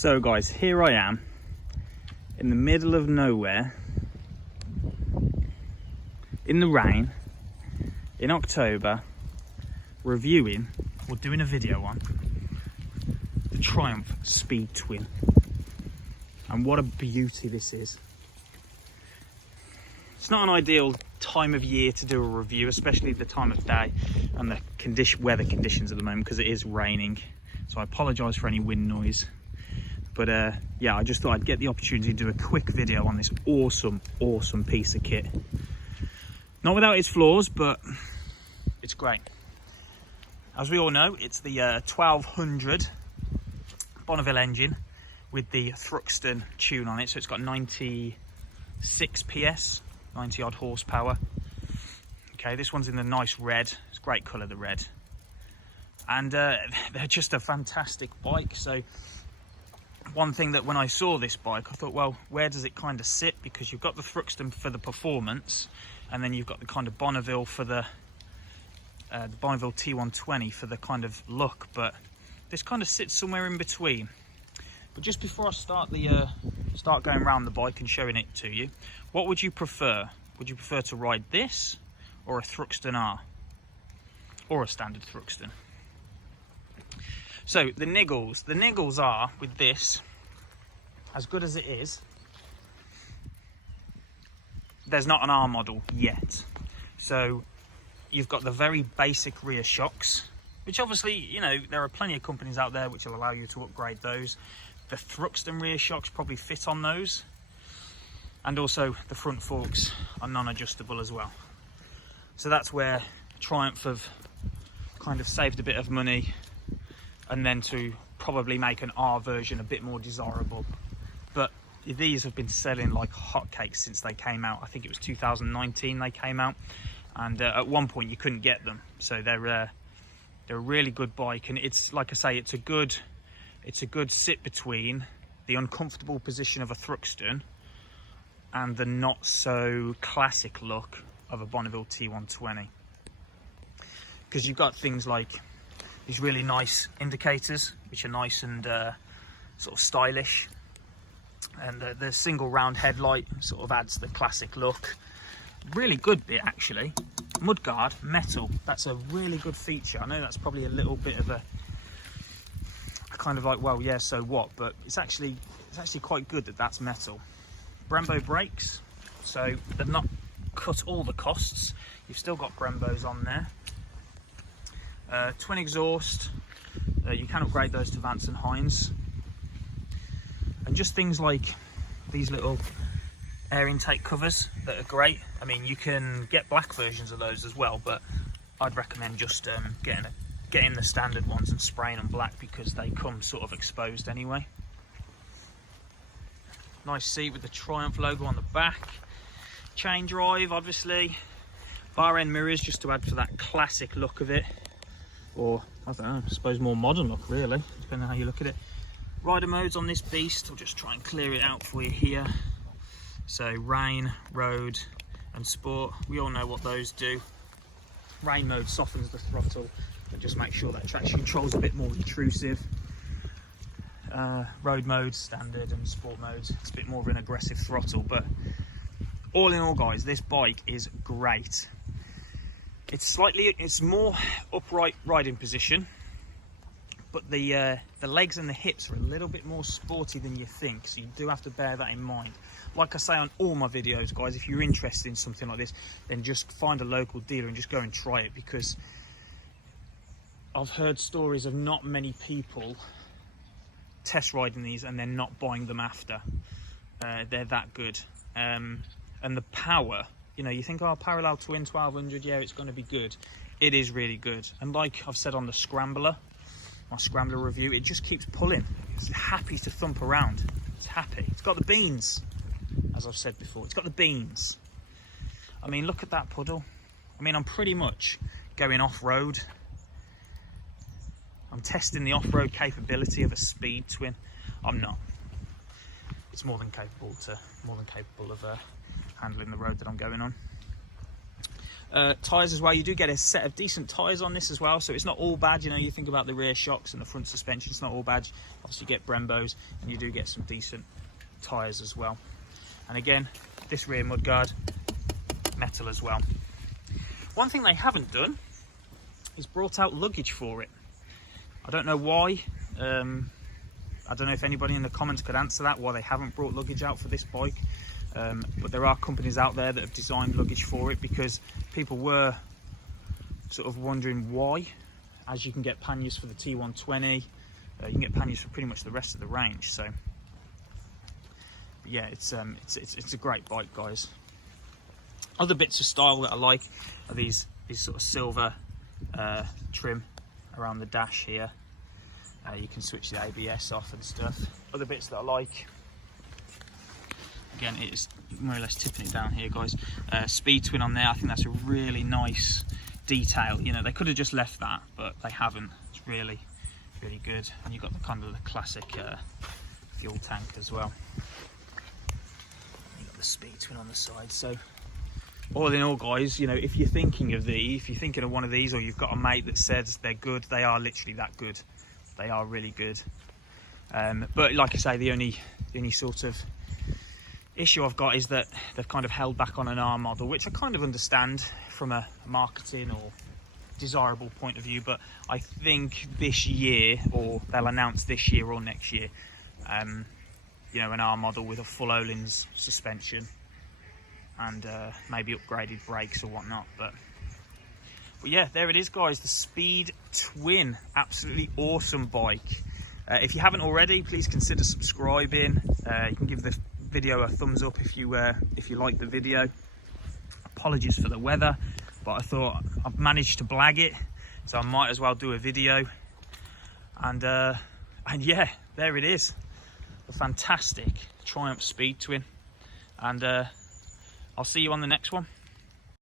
So guys, here I am in the middle of nowhere, in the rain, in October, reviewing or doing a video on the Triumph Speed Twin. And what a beauty this is. It's not an ideal time of year to do a review, especially the time of day and the weather conditions at the moment, because it is raining. So I apologise for any wind noise. But yeah, I just thought I'd get the opportunity to do a quick video on this awesome piece of kit. Not without its flaws, but it's great. As we all know, it's the 1200 Bonneville engine with the Thruxton tune on it. So it's got 96 PS, 90 odd horsepower. Okay, this one's in the nice red. It's a great colour, the red. And they're just a fantastic bike. So one thing that when I saw this bike, I thought, well, where does it kind of sit? Because you've got the Thruxton for the performance, and then you've got the kind of Bonneville for the Bonneville T120 for the kind of look, but this kind of sits somewhere in between. But just before I start going around the bike and showing it to you, what would you prefer? Would you prefer to ride this or a Thruxton R or a standard Thruxton? So the niggles are with this, as good as it is, there's not an R model yet. So you've got the very basic rear shocks, which obviously, you know, there are plenty of companies out there which will allow you to upgrade those. The Thruxton rear shocks probably fit on those. And also the front forks are non-adjustable as well. So that's where Triumph have kind of saved a bit of money, and then to probably make an R version a bit more desirable. But these have been selling like hotcakes since they came out. I think it was 2019 they came out, and at one point you couldn't get them. So they're a really good bike, and it's, like I say, it's a good sit between the uncomfortable position of a Thruxton and the not so classic look of a Bonneville T120. Because you've got things like these really nice indicators, which are nice and sort of stylish, and the single round headlight sort of adds the classic look. Really good bit actually. Mudguard metal, that's a really good feature. I know that's probably a little bit of a kind of like, well, yeah, so what, but it's actually quite good that that's metal. Brembo brakes, so they've not cut all the costs. You've still got Brembos on there. Twin exhaust, you can upgrade those to Vance and Hines. And just things like these little air intake covers that are great. I mean, you can get black versions of those as well, but I'd recommend just getting the standard ones and spraying them black, because they come sort of exposed anyway. Nice seat with the Triumph logo on the back. Chain drive, obviously. Bar end mirrors just to add for that classic look of it. Or, I don't know, I suppose more modern look really, depending on how you look at it. Rider modes on this beast, I'll just try and clear it out for you here. So rain, road and sport, we all know what those do. Rain mode softens the throttle and just makes sure that traction control's a bit more intrusive. Road mode, standard, and sport mode, it's a bit more of an aggressive throttle. But all in all guys, this bike is great. It's more upright riding position, but the legs and the hips are a little bit more sporty than you think, so you do have to bear that in mind. Like I say on all my videos guys, if you're interested in something like this, then just find a local dealer and just go and try it, because I've heard stories of not many people test riding these and then not buying them after. They're that good. And the power, you know, you think, oh, parallel twin 1200, yeah, it's going to be good. It is really good. And like I've said on the Scrambler, my Scrambler review, it just keeps pulling. It's happy to thump around. It's happy. It's got the beans, as I've said before. It's got the beans. I mean, look at that puddle. I mean, I'm pretty much going off-road. I'm testing the off-road capability of a Speed Twin. I'm not. It's more than capable of handling the road that I'm going on. Tyres as well, you do get a set of decent tyres on this as well, so it's not all bad. You know, you think about the rear shocks and the front suspension, it's not all bad. Obviously you get Brembos, and you do get some decent tyres as well. And again, this rear mudguard, metal as well. One thing they haven't done is brought out luggage for it. I don't know why. I don't know if anybody in the comments could answer that, why they haven't brought luggage out for this bike. But there are companies out there that have designed luggage for it, because people were sort of wondering why. As you can get panniers for the T120, you can get panniers for pretty much the rest of the range. So yeah, it's a great bike, guys. Other bits of style that I like are these sort of silver trim around the dash here. You can switch the ABS off and stuff. Other bits that I like, again, it is more or less tipping it down here, guys. Speed twin on there, I think that's a really nice detail. You know, they could have just left that, but they haven't. It's really, really good. And you've got the kind of the classic fuel tank as well. You've got the speed twin on the side. So all in all, guys, you know, if you're thinking of one of these, or you've got a mate that says they're good, they are literally that good. They are really good. But like I say, the only sort of issue I've got is that they've kind of held back on an R model, which I kind of understand from a marketing or desirable point of view. But I think this year, or they'll announce this year or next year, you know, an R model with a full Öhlins suspension and maybe upgraded brakes or whatnot. But yeah, there it is, guys, the Speed Twin. Absolutely awesome bike. If you haven't already, please consider subscribing. You can give the video a thumbs up if you like the video. Apologies for the weather, but I thought I've managed to blag it, so I might as well do a video. And yeah, there it is, the fantastic Triumph Speed Twin. And I'll see you on the next one.